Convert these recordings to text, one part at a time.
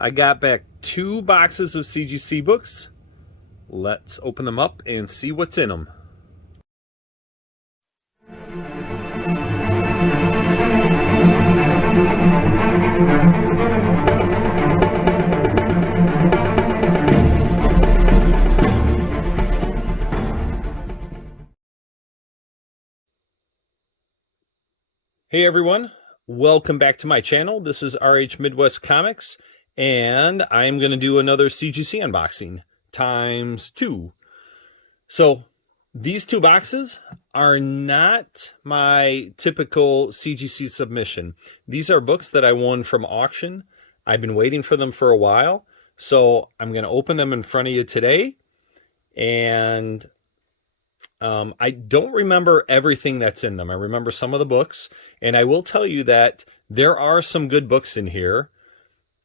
I got back 2 boxes of CGC books. Let's open them up and see what's in them. Hey everyone, welcome back to my channel. This is RH Midwest Comics, and I'm going to do another CGC unboxing times 2. So these 2 boxes are not my typical CGC submission. These are books that I won from auction. I've been waiting for them for a while, so I'm going to open them in front of you today. And I don't remember everything that's in them. I remember some of the books, and I will tell you that there are some good books in here,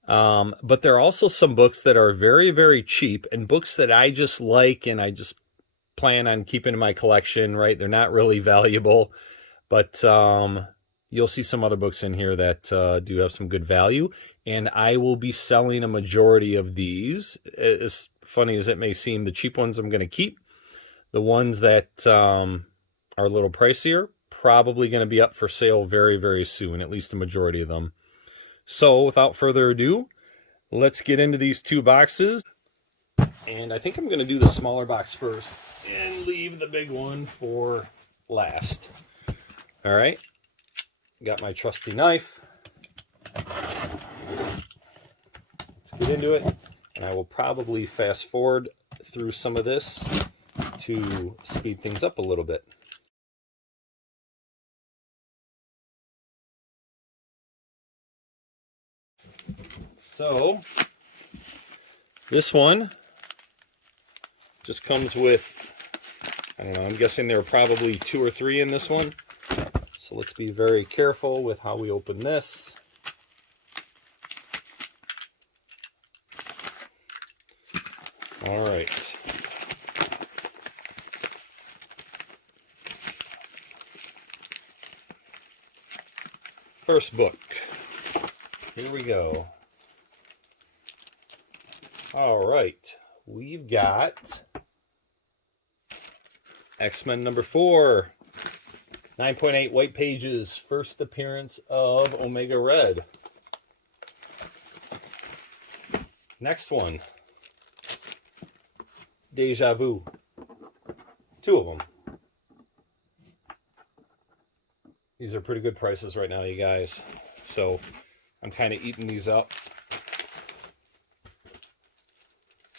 but there are also some books that are very, very cheap and books that I just like and I just plan on keeping in my collection, right? They're not really valuable, but you'll see some other books in here that do have some good value, and I will be selling a majority of these. As funny as it may seem, the cheap ones I'm going to keep. The ones that are a little pricier, probably going to be up for sale very, very soon, at least a majority of them. So without further ado, let's get into these 2 boxes. And I think I'm going to do the smaller box first and leave the big one for last. All right, got my trusty knife. Let's get into it. And I will probably fast forward through some of this to speed things up a little bit. So this one just comes with, I don't know, I'm guessing there are probably 2 or 3 in this one. So let's be very careful with how we open this. All right. First book. Here we go. All right. We've got X-Men number 4. 9.8 white pages. First appearance of Omega Red. Next one. Deja Vu. 2 of them. These are pretty good prices right now, you guys. So I'm kind of eating these up.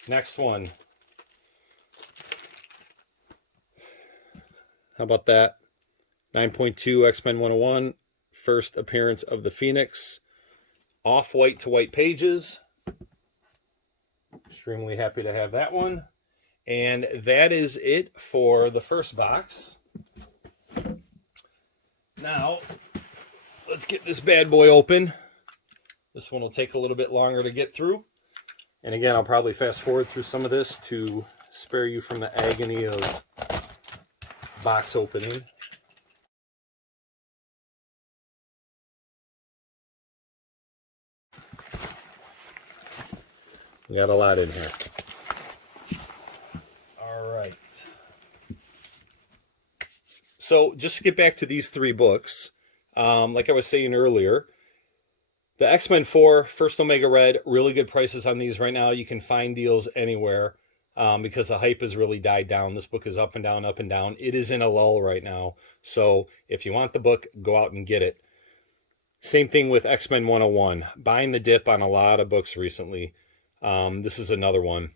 Next one. How about that? 9.2 X-Men 101. First appearance of the Phoenix. Off-white to white pages. Extremely happy to have that one. And that is it for the first box. Now, let's get this bad boy open. This one will take a little bit longer to get through. And again, I'll probably fast forward through some of this to spare you from the agony of box opening. We got a lot in here. All right. So just to get back to these 3 books, like I was saying earlier, the X-Men 4, First Omega Red, really good prices on these right now. You can find deals anywhere because the hype has really died down. This book is up and down, up and down. It is in a lull right now. So if you want the book, go out and get it. Same thing with X-Men 101. Buying the dip on a lot of books recently. This is another one.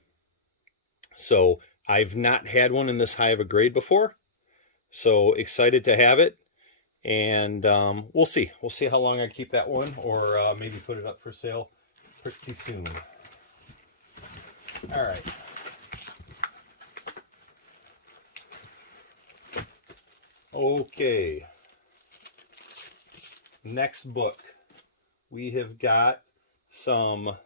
So I've not had one in this high of a grade before. So excited to have it. And we'll see. We'll see how long I keep that one, or maybe put it up for sale pretty soon. All right. Okay. Next book. We have got some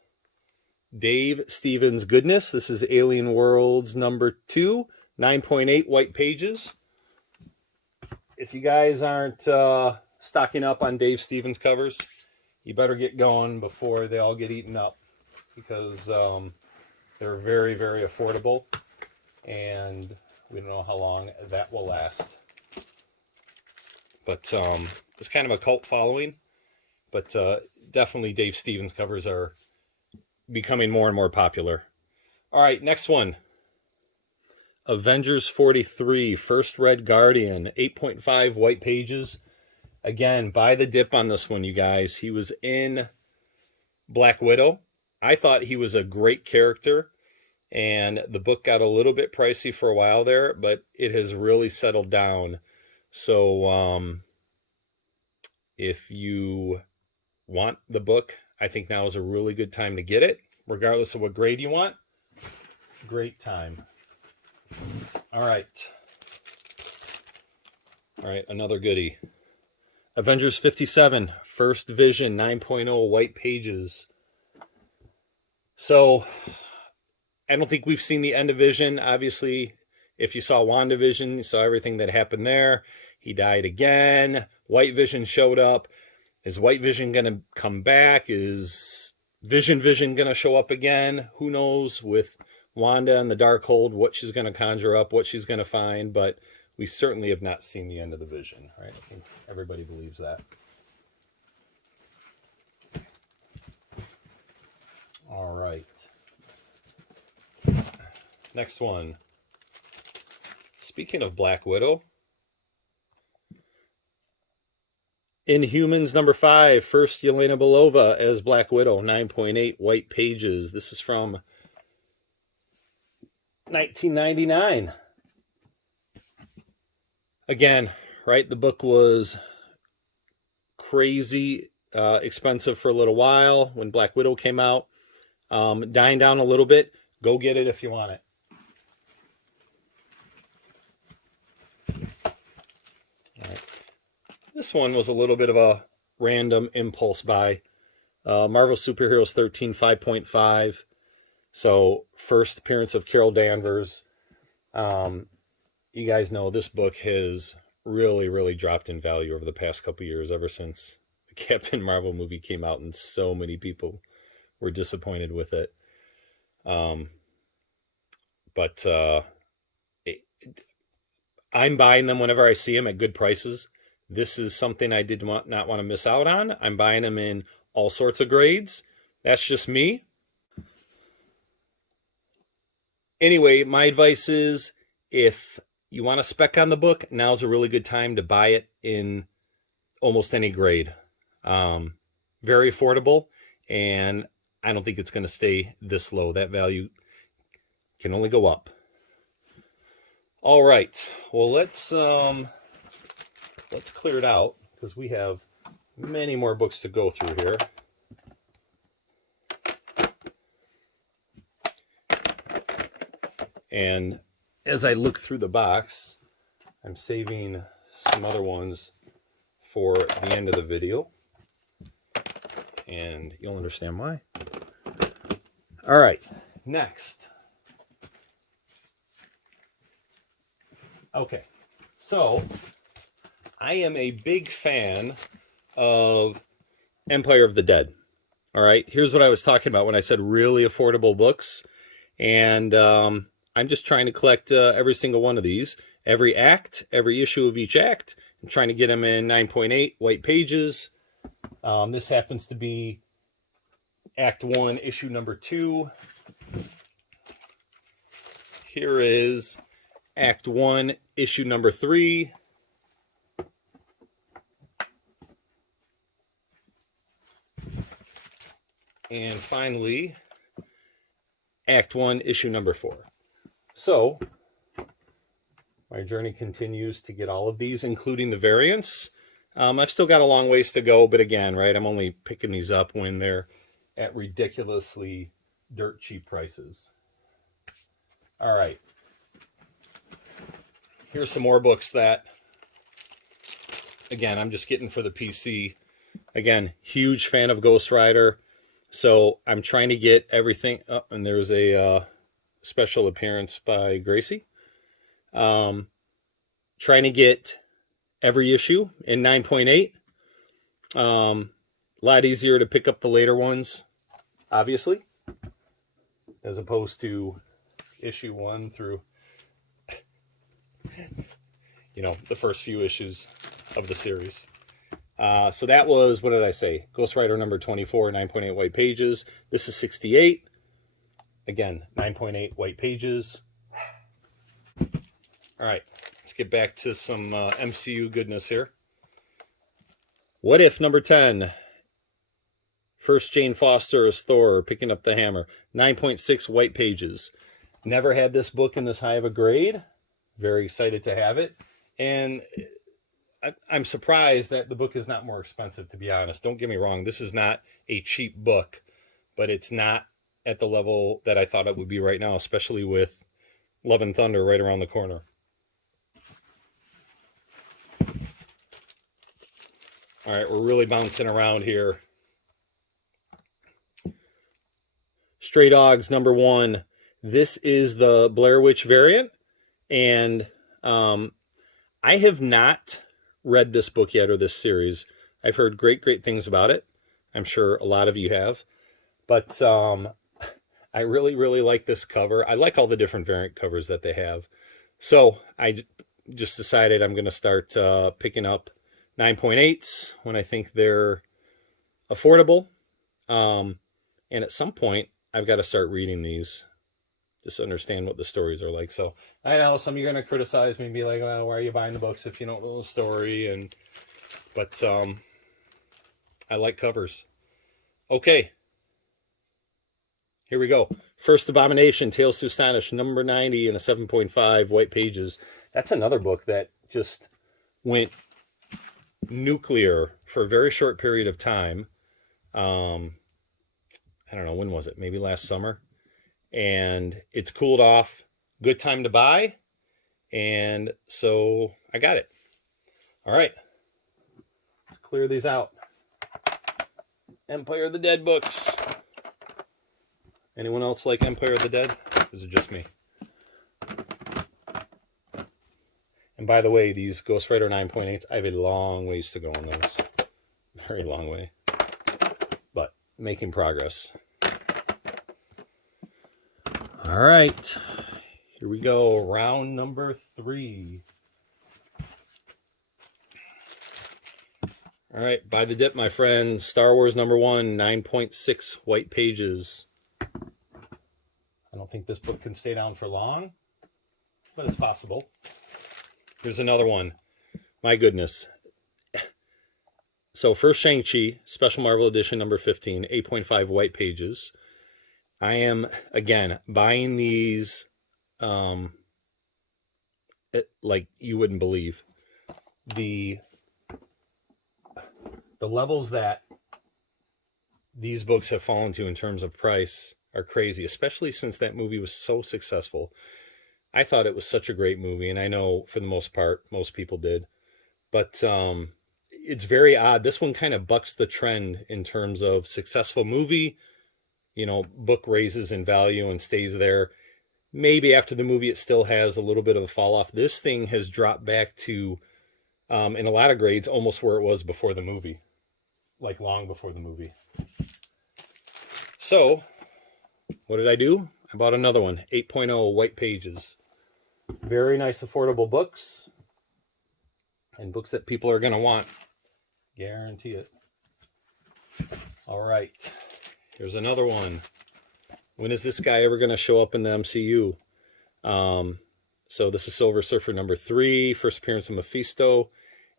Dave Stevens goodness. This is Alien Worlds number 2, 9.8 white pages. If you guys aren't stocking up on Dave Stevens covers, you better get going before they all get eaten up. because they're very, very affordable, and we don't know how long that will last. But it's kind of a cult following, but definitely Dave Stevens covers are becoming more and more popular. All right, next one. Avengers 43, First Red Guardian, 8.5 white pages. Again, buy the dip on this one, you guys. He was in Black Widow. I thought he was a great character, and the book got a little bit pricey for a while there, but it has really settled down. So if you want the book, I think now is a really good time to get it, regardless of what grade you want. Great time. All right, another goodie. Avengers 57, First Vision, 9.0 white pages. So I don't think we've seen the end of Vision. Obviously, if you saw WandaVision, you saw everything that happened there. He died again. White Vision showed up. Is White Vision going to come back? Is Vision going to show up again? Who knows with Wanda and the Darkhold, what she's going to conjure up, what she's going to find, but we certainly have not seen the end of the Vision, right? I think everybody believes that. All right. Next one. Speaking of Black Widow, Inhumans number 5, first Yelena Belova as Black Widow, 9.8 white pages. This is from 1999. Again, right, the book was crazy expensive for a little while when Black Widow came out. Dying down a little bit. Go get it if you want it. All right. This one was a little bit of a random impulse buy. Marvel Superheroes 13, 5.5. So, first appearance of Carol Danvers. You guys know this book has really, really dropped in value over the past couple years, ever since the Captain Marvel movie came out, and so many people were disappointed with it. But I'm buying them whenever I see them at good prices. This is something I did not want to miss out on. I'm buying them in all sorts of grades. That's just me. Anyway, my advice is, if you want to spec on the book, now's a really good time to buy it in almost any grade. Very affordable, and I don't think it's going to stay this low. That value can only go up. All right. Well, let's clear it out, because we have many more books to go through here. And as I look through the box, I'm saving some other ones for the end of the video, and you'll understand why. All right, next. Okay, so I am a big fan of Empire of the Dead. All right, here's what I was talking about when I said really affordable books, and I'm just trying to collect every single one of these, every act, every issue of each act. I'm trying to get them in 9.8 white pages. This happens to be Act 1, issue number 2. Here is Act 1, issue number 3. And finally, Act 1, issue number 4. So, my journey continues to get all of these, including the variants. I've still got a long ways to go, but again, right, I'm only picking these up when they're at ridiculously dirt cheap prices. All right. Here's some more books that, again, I'm just getting for the PC. Again, huge fan of Ghost Rider. So I'm trying to get everything. Oh, and there's a special appearance by Gracie. Trying to get every issue in 9.8. A lot easier to pick up the later ones, obviously. as opposed to issue 1 through, the first few issues of the series. So that was, what did I say? Ghost Rider number 24, 9.8 white pages. This is 68. Again, 9.8 white pages. All right, let's get back to some MCU goodness here. What If number 10. First Jane Foster as Thor, picking up the hammer. 9.6 white pages. Never had this book in this high of a grade. Very excited to have it. And I'm surprised that the book is not more expensive, to be honest. Don't get me wrong. This is not a cheap book, but it's not at the level that I thought it would be right now, especially with Love and Thunder right around the corner. All right, we're really bouncing around here. Stray Dogs number 1. This is the Blair Witch variant, and I have not read this book yet, or this series. I've heard great things about it. I'm sure a lot of you have, but I really like this cover. I like all the different variant covers that they have. So I just decided I'm going to start picking up 9.8s when I think they're affordable. And at some point, I've got to start reading these, just to understand what the stories are like. So I know some of you are going to criticize me and be like, well, why are you buying the books if you don't know the story? But I like covers. Okay. Here we go. First Abomination, Tales to Astonish, number 90 and a 7.5 white pages. That's another book that just went nuclear for a very short period of time. I don't know, when was it? Maybe last summer. And it's cooled off. Good time to buy. And so I got it. All right. Let's clear these out. Empire of the Dead books. Anyone else like Empire of the Dead? Or is it just me? And by the way, these Ghost Rider 9.8s, I have a long ways to go on those. Very long way. But making progress. All right. Here we go. Round number 3. All right. Buy the dip, my friend. Star Wars number 1, 9.6 white pages. I don't think this book can stay down for long, but it's possible. Here's another one. My goodness. So first Shang-Chi, Special Marvel Edition number 15, 8.5 white pages. I am, again, buying these like you wouldn't believe. The levels that these books have fallen to in terms of price are crazy, especially since that movie was so successful. I thought it was such a great movie, and I know for the most part, most people did. But it's very odd. This one kind of bucks the trend in terms of successful movie. Book raises in value and stays there. Maybe after the movie, it still has a little bit of a fall off. This thing has dropped back to, in a lot of grades, almost where it was before the movie. Like long before the movie. So, what did I do? I bought another one, 8.0 white pages. Very nice, affordable books. And books that people are going to want. Guarantee it. All right. Here's another one. When is this guy ever going to show up in the MCU? So this is Silver Surfer number 3, first appearance of Mephisto.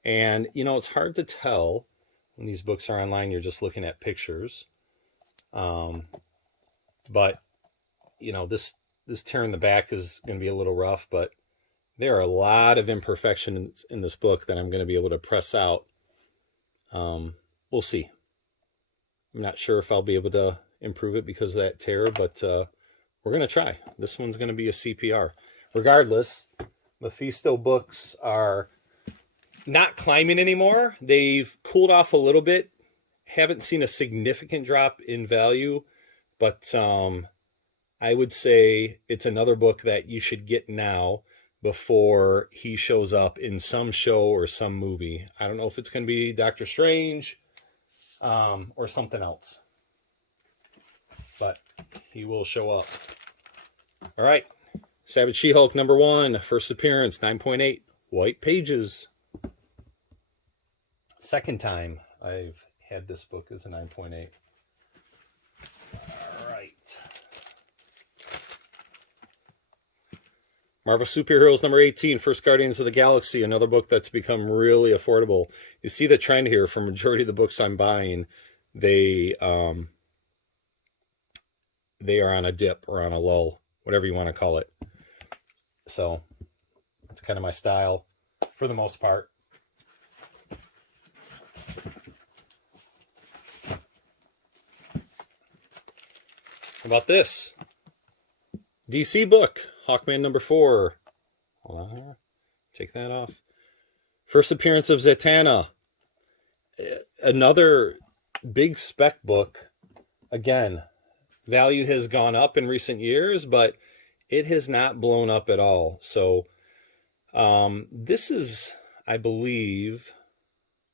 And, it's hard to tell when these books are online. You're just looking at pictures. But, this tear in the back is going to be a little rough, but there are a lot of imperfections in this book that I'm going to be able to press out. We'll see. I'm not sure if I'll be able to improve it because of that tear, but we're going to try. This one's going to be a CPR. Regardless, Mephisto books are not climbing anymore. They've cooled off a little bit. Haven't seen a significant drop in value, but I would say it's another book that you should get now before he shows up in some show or some movie. I don't know if it's going to be Doctor Strange or something else, but he will show up. All right. Savage She-Hulk #1, first appearance, 9.8, white pages. Second time I've had this book as a 9.8. All right. Marvel Superheroes #18, First Guardians of the Galaxy, another book that's become really affordable. You see the trend here for majority of the books I'm buying. They are on a dip or on a lull, whatever you want to call it. So that's kind of my style for the most part. How about this? DC book, Hawkman #4. Hold on here. Take that off. First appearance of Zatanna. Another big spec book. Again, value has gone up in recent years, but it has not blown up at all. So this is, I believe,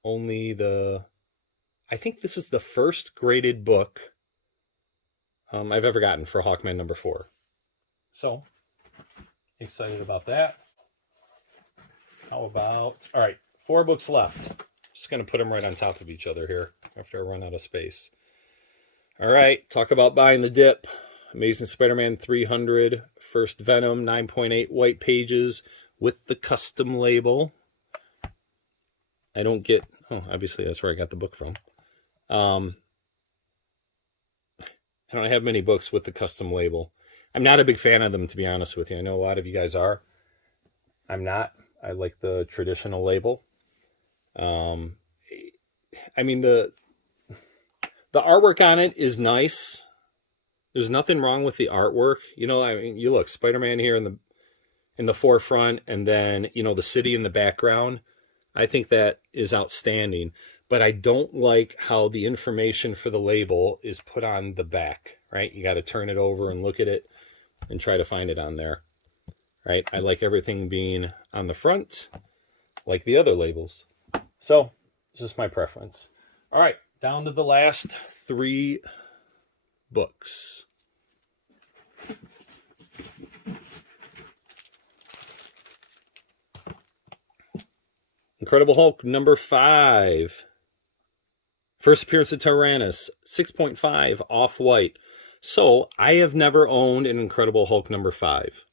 I think this is the first graded book I've ever gotten for Hawkman #4. So excited about that. How about, all right, 4 books left. Just going to put them right on top of each other here after I run out of space. All right, talk about buying the dip. Amazing Spider-Man 300, first Venom, 9.8 white pages with the custom label. I don't get, oh, obviously that's where I got the book from. I don't have many books with the custom label. I'm not a big fan of them, to be honest with you. I know a lot of you guys are. I'm not. I like the traditional label. I mean, the artwork on it is nice. There's nothing wrong with the artwork. You know, I mean, you look, Spider-Man here in the forefront, and then, you know, the city in the background. I think that is outstanding. But I don't like how the information for the label is put on the back, right? You got to turn it over and look at it and try to find it on there, right? I like everything being on the front, like the other labels. So, it's just my preference. All right, down to the last 3 books. Incredible Hulk #5. First appearance of Tyrannus, 6.5, off-white. So, I have never owned an Incredible Hulk #5.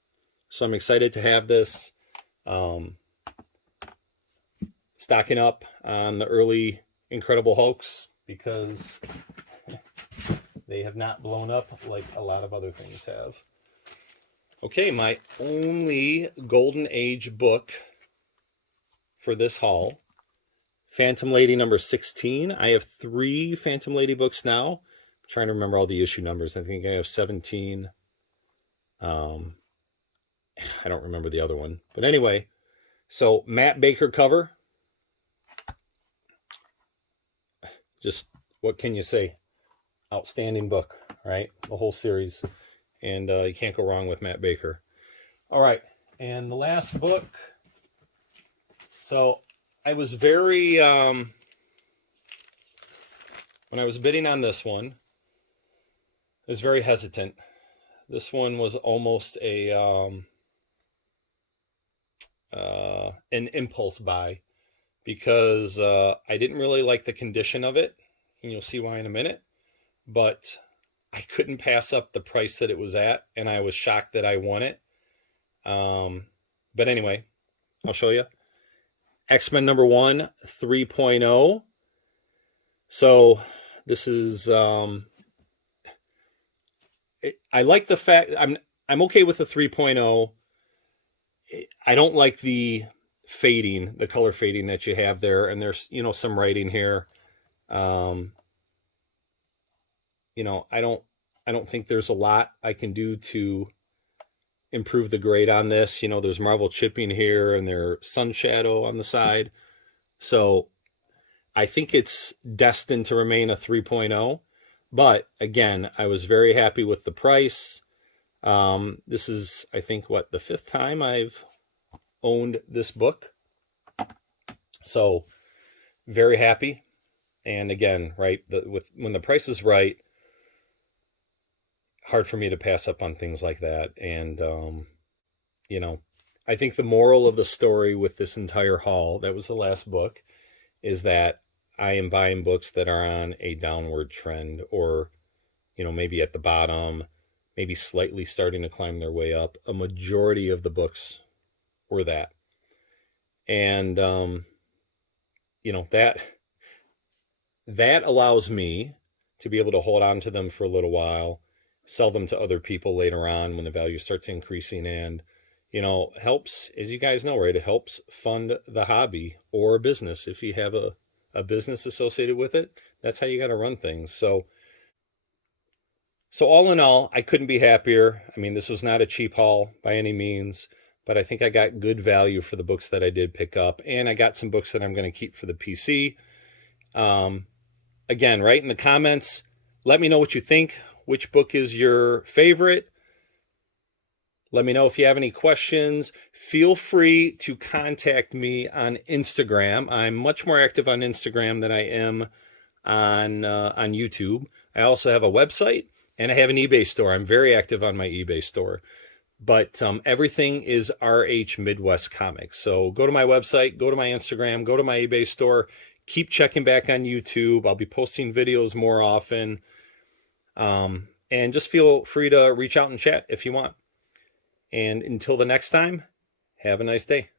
So, I'm excited to have this. Stocking up on the early Incredible Hulks because they have not blown up like a lot of other things have. Okay, my only Golden Age book for this haul, Phantom Lady #16. I have 3 Phantom Lady books now. I'm trying to remember all the issue numbers. I think I have 17. I don't remember the other one. But anyway, so Matt Baker cover. Just, what can you say? Outstanding book, right? The whole series. And you can't go wrong with Matt Baker. All right, and the last book. So I was very, when I was bidding on this one, I was very hesitant. This one was almost an impulse buy because I didn't really like the condition of it, and you'll see why in a minute. But I couldn't pass up the price that it was at, and I was shocked that I won it. But anyway, I'll show you. X-Men #1, 3.0. So this is, I like the fact, I'm okay with the 3.0. I don't like the fading, the color fading that you have there, and there's, you know, some writing here. You know, I don't think there's a lot I can do to improve the grade on this. You know, there's Marvel chipping here and there's sun shadow on the side. So I think it's destined to remain a 3.0. But again, I was very happy with the price. This is, I think, what, the 5th time I've owned this book. So very happy. And again, right, when the price is right, hard for me to pass up on things like that. And, you know, I think the moral of the story with this entire haul, that was the last book, is that I am buying books that are on a downward trend, or, maybe at the bottom, maybe slightly starting to climb their way up. A majority of the books were that. And, that allows me to be able to hold on to them for a little while, sell them to other people later on when the value starts increasing, and helps, as you guys know, right, it helps fund the hobby or a business. If you have a business associated with it, that's how you got to run things. So all in all, I couldn't be happier. I mean, this was not a cheap haul by any means, but I think I got good value for the books that I did pick up, and I got some books that I'm going to keep for the PC. Again, write in the comments, let me know what you think. Which book is your favorite? Let me know if you have any questions. Feel free to contact me on Instagram. I'm much more active on Instagram than I am on YouTube. I also have a website, and I have an eBay store. I'm very active on my eBay store. But everything is RH Midwest Comics. So go to my website, go to my Instagram, go to my eBay store. Keep checking back on YouTube. I'll be posting videos more often. And just feel free to reach out and chat if you want. And until the next time, have a nice day.